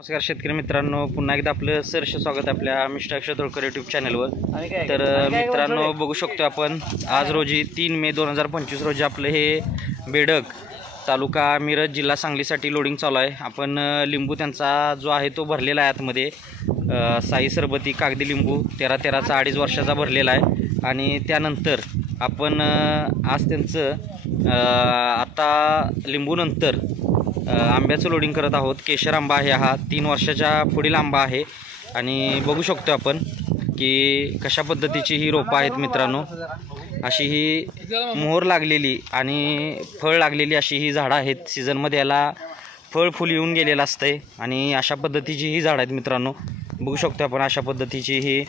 नमस्कार शेतकरी मित्रांनो, पुन्हा एकदा आपलं सहर्ष स्वागत आहे आपल्या मिस्टर अक्षय तोडकर यूट्यूब चॅनलवर। तर मित्रांनो, बघू शकतो आपण आज रोजी 3 मे 2025 रोजी आपलं हे बेडग तालुका मिरज जिल्हा सांगलीसाठी लोडिंग चालू आहे। आपण लिंबू त्यांचा जो आहे तो भरलेला आहे आतमध्ये, साई सरबती कागदी लिंबू 13-13चा 2.5 वर्षाचा भरलेला आहे। आणि त्यानंतर आपण आज त्यांचं आता लिंबूनंतर आंब्याचं लोडिंग करत आहोत। केशर आंबा आहे, हा 3 वर्षाच्या पुढील आंबा आहे। आणि बघू शकतो आपण की कशा पद्धतीची ही रोपं आहेत मित्रांनो। अशी ही मोहर लागलेली आणि फळ लागलेली अशी ही झाडं आहेत। सीझनमध्ये याला फळ फुल येऊन गेलेलं असतंय आणि अशा पद्धतीची ही झाडं आहेत मित्रांनो। बघू शकतो आपण अशा पद्धतीची ही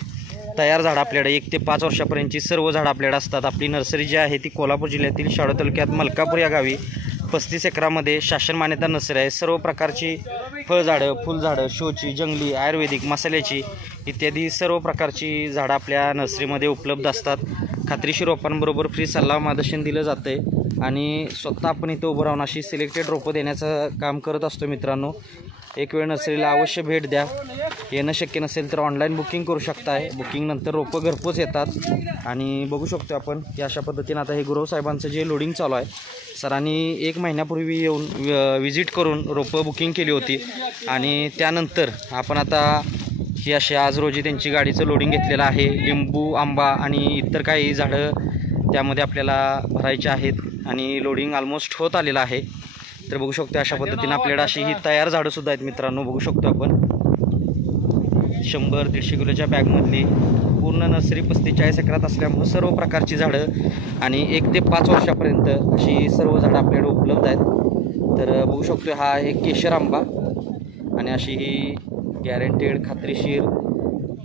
तयार झाडं आपल्याकडे 1 ते 5 वर्षापर्यंतची सर्व झाडं आपल्याकडे असतात। आपली नर्सरी जी आहे ती कोल्हापूर जिल्ह्यातील शाळा तालुक्यात मलकापूर या गावी 35 एकरामध्ये शासन मान्यता नर्सरी आहे। सर्व प्रकारची फळझाडं, फुलझाडं, शोची, जंगली, आयुर्वेदिक, मसाल्याची इत्यादी सर्व प्रकारची झाडं आपल्या नर्सरीमध्ये उपलब्ध असतात। खात्रीशीर रोपांबरोबर फ्री सल्ला मार्गदर्शन दिलं जाते आणि स्वतः आपण इथं उभं राहून अशी सिलेक्टेड रोपं देण्याचं काम करत असतो मित्रांनो। एक वेळ नर्सरीला अवश्य भेट द्या। येणं शक्य नसेल तर ऑनलाईन बुकिंग करू शकताय। बुकिंग नंतर रोपं घरपोच येतात। आणि बघू शकतो आपण की अशा पद्धतीने आता हे गुरव साहेबांचं जे लोडिंग चालू आहे, सरांनी 1 महिन्यापूर्वी येऊन विजिट करून रोपं बुकिंग केली होती आणि त्यानंतर आपण आता ही अशी आज रोजी त्यांची गाडीचं लोडिंग घेतलेलं आहे। लिंबू, आंबा आणि इतर काही झाडं त्यामध्ये आपल्याला भरायचे आहेत आणि लोडिंग ऑलमोस्ट होत आलेलं आहे। तर बघू शकतो अशा पद्धतीने आपल्याला अशी ही तयार झाडंसुद्धा आहेत मित्रांनो। बघू शकतो आपण 100-150 किलोच्या बॅगमधली पूर्ण नर्सरी 45 एकरात असल्यामुळे सर्व प्रकारची झाडं आणि 1 ते 5 वर्षापर्यंत अशी सर्व झाडं आपल्याकडे उपलब्ध आहेत। तर बघू शकतो हा आहे केशर आंबा आणि अशी ही गॅरंटेड खात्रीशीर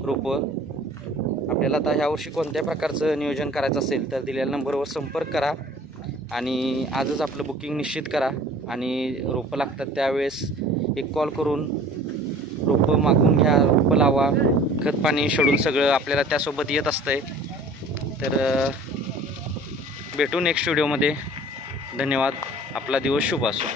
रोपं आपल्याला आता ह्यावर्षी कोणत्या प्रकारचं नियोजन करायचं असेल तर दिलेल्या नंबरवर संपर्क करा आणि आजच आपलं बुकिंग निश्चित करा। आणि रोपं लागतात त्यावेळेस एक कॉल करून रोपं मागून घ्या, रोपं लावा, खत पाणी शेड्यूल सगळं आपल्याला त्यासोबत येत असतंय। तर भेटू नेक्स्ट व्हिडिओमध्ये। धन्यवाद, आपला दिवस शुभ असो।